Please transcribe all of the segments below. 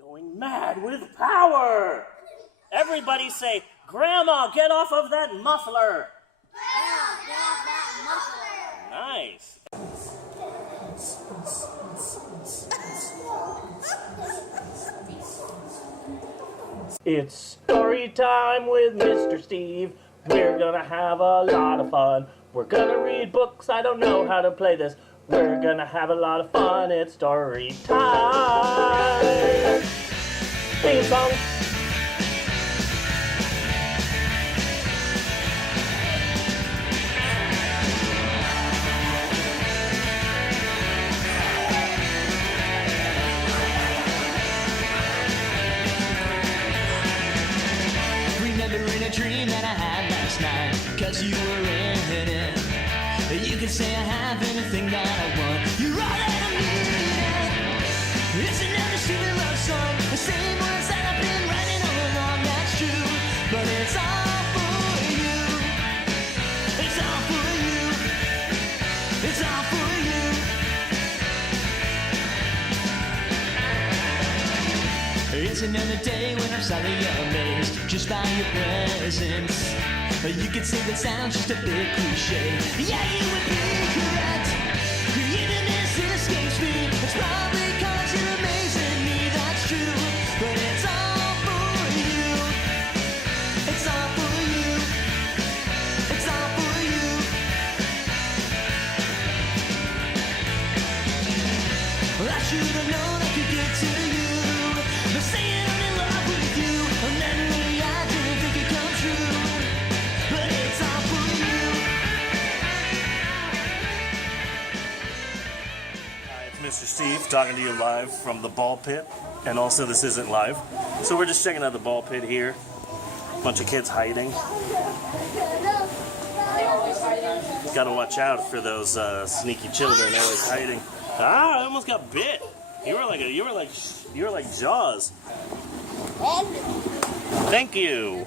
going mad with power. Everybody say, Grandma, get off of that muffler. Grandma, get off that muffler. Nice. It's story time with Mr. Steve. We're gonna have a lot of fun. We're gonna read books. I don't know how to play this. We're gonna have a lot of fun. It's story time. Theme song. Remembering a dream that I had last night, 'cause you were in it. You can say I have anything that I want. You're all that I need. It's another stupid love song, the same words that I've been writing all along. That's true, but it's all for you. It's all for you. It's all for you. It's another day when I'm slightly amazed just by your presence. You could say that sounds just a bit cliche. Yeah, you would be correct. Even this escapes me. It's probably 'cause you're amazing me, that's true. But it's all for you. It's all for you. It's all for you. Well, I should have known I could get to you. But saying I'm in love with you, and then really I didn't think it come true. But it's all for you. Hi, it's Mr. Steve talking to you live from the ball pit. And also this isn't live. So we're just checking out the ball pit here. Bunch of kids hiding. Gotta watch out for those sneaky children always hiding. Ah, I almost got bit. You were like Jaws. Thank you.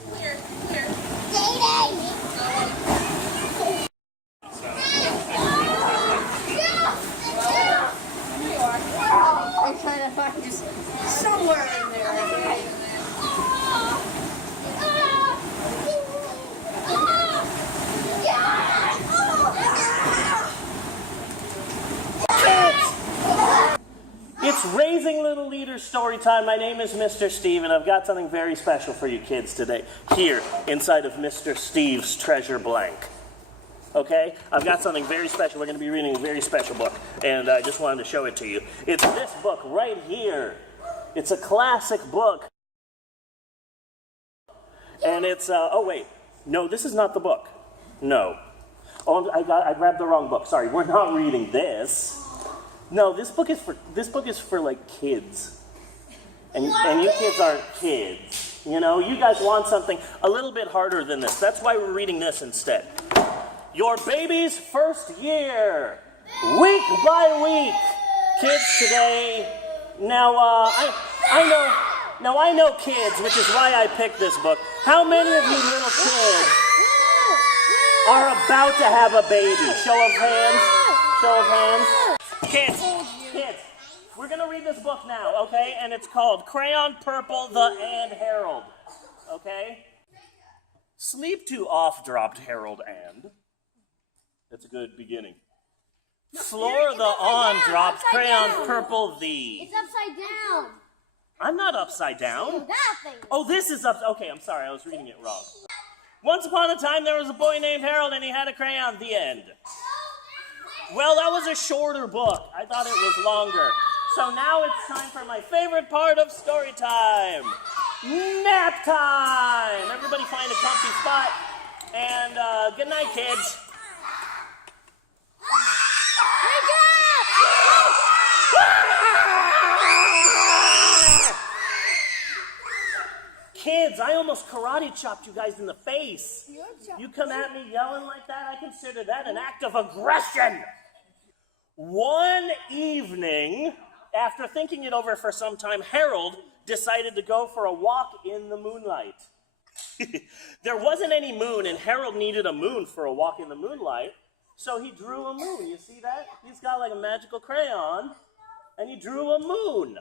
I'm trying to find you somewhere in there. It's Raising Little Leaders story time. My name is Mr. Steve, and I've got something very special for you kids today, here inside of Mr. Steve's treasure blank. Okay? I've got something very special. We're going to be reading a very special book, and I just wanted to show it to you. It's this book right here. It's a classic book. And it's, oh wait, no, this is not the book. No. Oh, I grabbed the wrong book. Sorry, we're not reading this. No, this book is for like kids. And you kids aren't kids. You know, you guys want something a little bit harder than this. That's why we're reading this instead. Your baby's first year, week by week. Kids today. Now, I know kids, which is why I picked this book. How many of you little kids are about to have a baby? Show of hands. Show of hands. Kids, we're going to read this book now, okay? And it's called Crayon, Purple, the and Harold, okay? Sleep to off dropped Harold and. That's a good beginning. Floor the on dropped Crayon, Purple, the. It's upside down. I'm not upside down. That thing. Oh, this is up. Okay, I'm sorry, I was reading it wrong. Once upon a time, there was a boy named Harold, and he had a crayon. The end. Well, that was a shorter book. I thought it was longer. So now it's time for my favorite part of story time. Nap time! Everybody find a comfy spot. And good night, kids. Kids, I almost karate chopped you guys in the face. You come at me yelling like that, I consider that an act of aggression. One evening, after thinking it over for some time, Harold decided to go for a walk in the moonlight. There wasn't any moon, and Harold needed a moon for a walk in the moonlight, so he drew a moon. You see that? He's got like a magical crayon, and he drew a moon.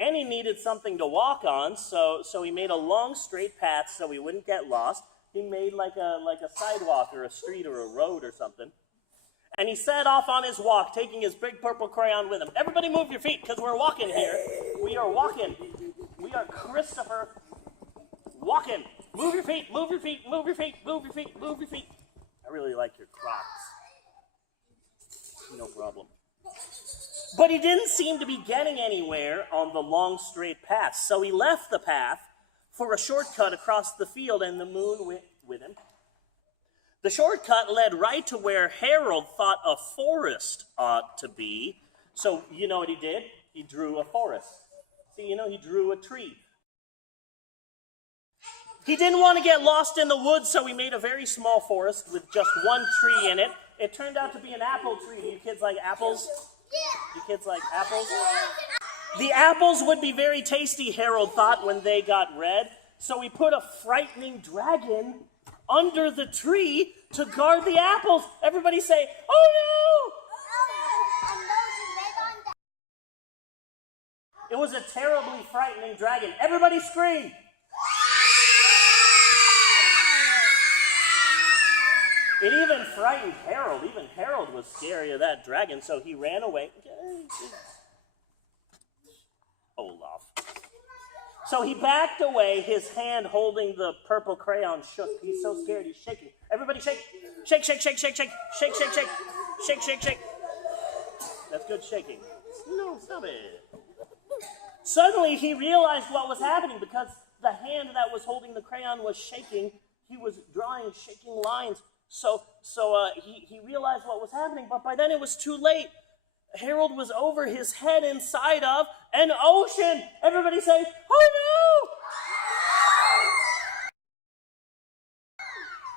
And he needed something to walk on, so he made a long straight path so he wouldn't get lost. He made like a sidewalk or a street or a road or something. And he set off on his walk, taking his big purple crayon with him. Everybody move your feet, because we're walking here. We are walking. We are Christopher walking. Move your feet, move your feet, move your feet, move your feet, move your feet. I really like your Crocs. No problem. But he didn't seem to be getting anywhere on the long straight path, so he left the path for a shortcut across the field, and the moon went with him. The shortcut led right to where Harold thought a forest ought to be. So you know what he did? He drew a forest. See, he drew a tree. He didn't want to get lost in the woods, so he made a very small forest with just one tree in it. It turned out to be an apple tree. Do you kids like apples? You kids like apples? The apples would be very tasty, Harold thought, when they got red. So he put a frightening dragon under the tree to guard the apples. Everybody say, "Oh no!" It was a terribly frightening dragon. Everybody scream. It even frightened Harold. Even Harold was scary of that dragon, so he ran away. Olaf. So he backed away, his hand holding the purple crayon shook. He's so scared, he's shaking. Everybody shake. Shake, shake, shake, shake, shake. Shake, shake, shake. Shake, shake, shake. That's good shaking. No, stop it. Suddenly he realized what was happening because the hand that was holding the crayon was shaking. He was drawing shaking lines. So he realized what was happening, but by then it was too late. Harold was over his head inside of an ocean. Everybody say, "Oh no!"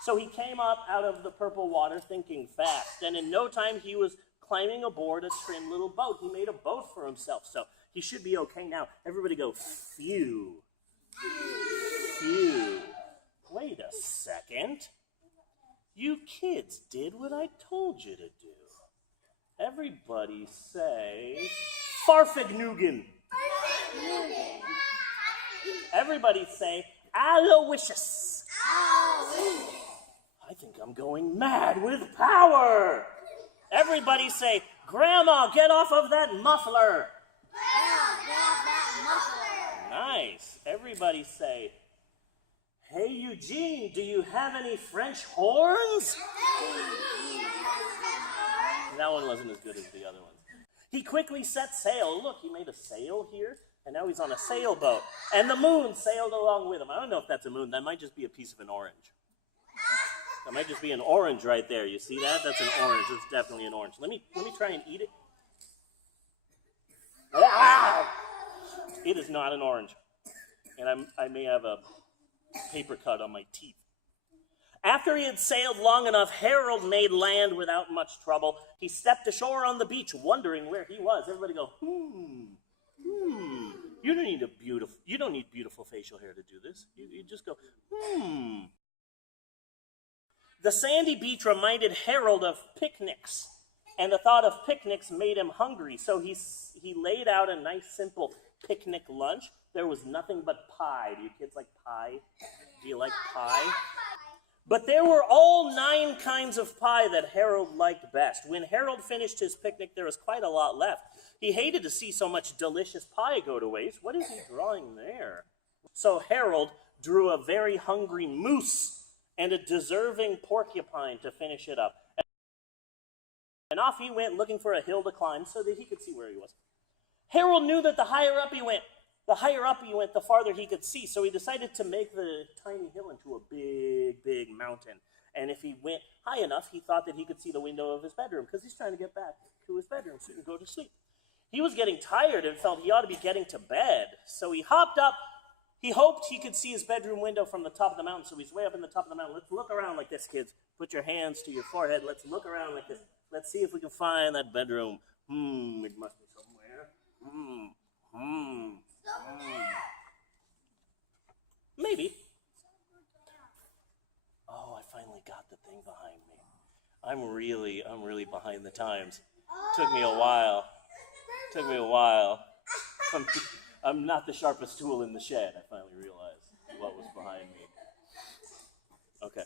So he came up out of the purple water thinking fast, and in no time he was climbing aboard a trim little boat. He made a boat for himself, so he should be okay now. Everybody go, phew. Phew. Wait a second. You kids did what I told you to do. Everybody say, Farfignugan. Everybody say, Aloysius. I think I'm going mad with power. Everybody say, Grandma, get off of that muffler. Nice. Everybody say, hey, Eugene, do you have any French horns? That one wasn't as good as the other ones. He quickly set sail. Look, he made a sail here, and now he's on a sailboat. And the moon sailed along with him. I don't know if that's a moon. That might just be a piece of an orange. That might just be an orange right there. You see that? That's an orange. It's definitely an orange. Let me try and eat it. Ah! It is not an orange. And I may have a paper cut on my teeth. After he had sailed long enough, Harold made land without much trouble. He stepped ashore on the beach, wondering where he was. Everybody go, You don't need beautiful facial hair to do this. You just go, The sandy beach reminded Harold of picnics, and the thought of picnics made him hungry. So he laid out a nice, simple picnic lunch. There was nothing but pie. Do you kids like pie? Do you like pie? But there were all 9 kinds of pie that Harold liked best. When Harold finished his picnic, there was quite a lot left. He hated to see so much delicious pie go to waste. What is he drawing there? So Harold drew a very hungry moose and a deserving porcupine to finish it up. And off he went looking for a hill to climb so that he could see where he was. Harold knew that the higher up he went, the farther he could see. So he decided to make the tiny hill into a big, big mountain. And if he went high enough, he thought that he could see the window of his bedroom because he's trying to get back to his bedroom so he can go to sleep. He was getting tired and felt he ought to be getting to bed. So he hopped up. He hoped he could see his bedroom window from the top of the mountain. So he's way up in the top of the mountain. Let's look around like this, kids. Put your hands to your forehead. Let's look around like this. Let's see if we can find that bedroom. It must be somewhere. Maybe. Oh, I finally got the thing behind me. I'm really behind the times. Took me a while. I'm not the sharpest tool in the shed. I finally realized what was behind me. Okay.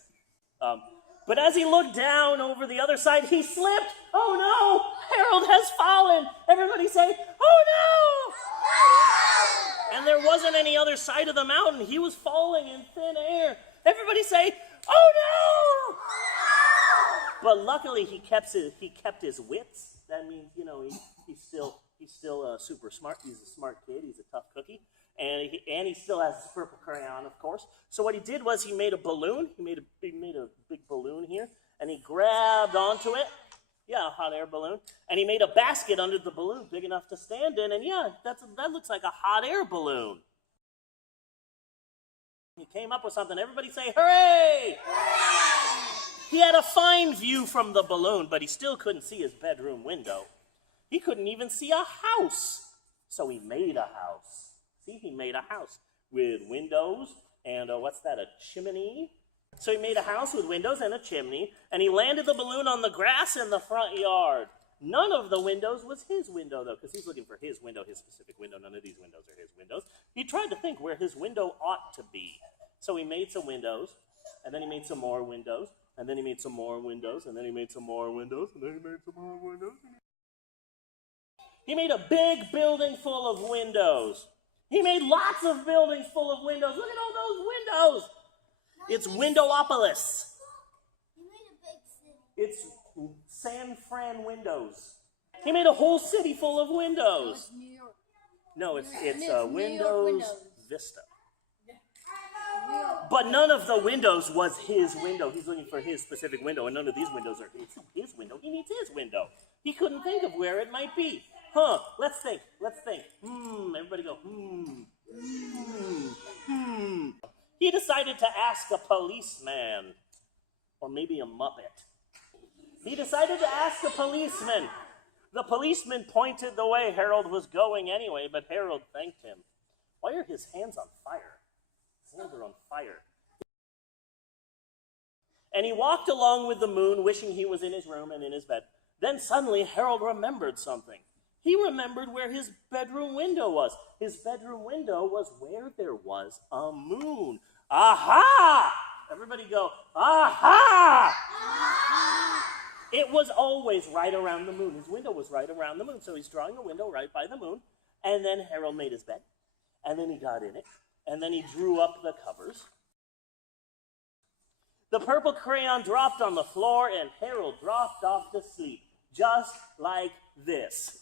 But as he looked down over the other side, he slipped. Oh no! Harold has fallen. Everybody say, oh no! And there wasn't any other side of the mountain. He was falling in thin air. Everybody say, oh no! But luckily he kept his wits. That means, you know, he's still super smart. He's a smart kid. He's a tough cookie. And he still has his purple crayon, of course. So what he did was he made a balloon. He made a big balloon here, and he grabbed onto it. Yeah, a hot air balloon. And he made a basket under the balloon big enough to stand in, and yeah, that looks like a hot air balloon. He came up with something. Everybody say, hooray! He had a fine view from the balloon, but he still couldn't see his bedroom window. He couldn't even see a house. So he made a house. See, he made a house with windows and what's that, a chimney? So he made a house with windows and a chimney, and he landed the balloon on the grass in the front yard. None of the windows was his window, though, because he's looking for his window, his specific window. None of these windows are his windows. He tried to think where his window ought to be. So he made some windows, and then he made some more windows, and then he made some more windows, and then he made some more windows, and then he made some more windows. He made a big building full of windows. He made lots of buildings full of windows. Look at all those windows. It's Windowpolis. He made a big city. It's San Fran windows. He made a whole city full of windows. New York. No, it's Windows Vista. But none of the windows was his window. He's looking for his specific window, and none of these windows are his window. He needs his window. He couldn't think of where it might be. Let's think. Everybody go, He decided to ask a policeman, or maybe a Muppet. He decided to ask a policeman. The policeman pointed the way Harold was going anyway, but Harold thanked him. Why are his hands on fire? His hands are on fire. And he walked along with the moon, wishing he was in his room and in his bed. Then suddenly Harold remembered something. He remembered where his bedroom window was. His bedroom window was where there was a moon. Aha! Everybody go, aha! It was always right around the moon. His window was right around the moon. So he's drawing a window right by the moon. And then Harold made his bed. And then he got in it. And then he drew up the covers. The purple crayon dropped on the floor, and Harold dropped off to sleep, just like this.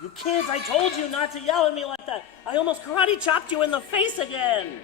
You kids, I told you not to yell at me like that. I almost karate chopped you in the face again.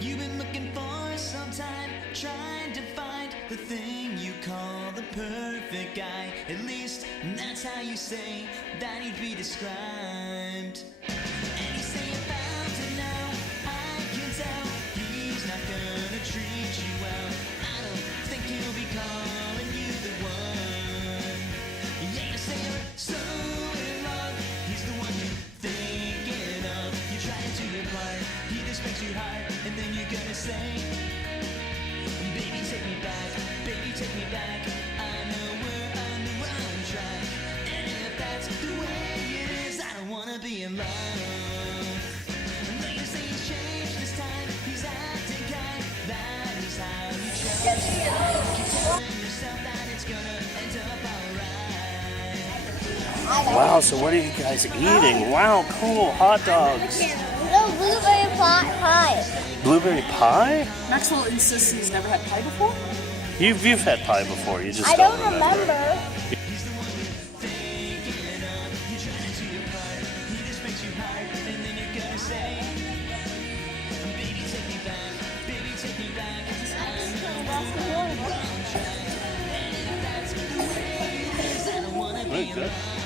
You've been looking for some time, trying to find the thing you call the perfect guy. At least that's how you say that he'd be described. And you say about to now, I can tell he's not gonna treat you well. I don't think he'll be calling you the one. Yeah, you say you're so in love, he's the one you're thinking of. You try to reply, he just makes you hard, and then you're gonna say, baby take me back, baby take me back. I know we're on the wrong track, and if that's the way it is, I don't wanna be in love. No, you say he's changed this time, he's acting kind, that is how you try. Keep telling yourself that it's gonna end up alright. Wow, so what are you guys eating? Wow, cool, hot dogs. No, blueberry pie. Blueberry pie? Maxwell insists he's never had pie before. You've had pie before, you just I don't don't remember. He's the one you're thinking of. You try to do your part, he just makes you hard, and then you're gonna say, baby take me back, baby take me back. I know we're on the wrong track, and if that's the way it is, I don't wanna be in love.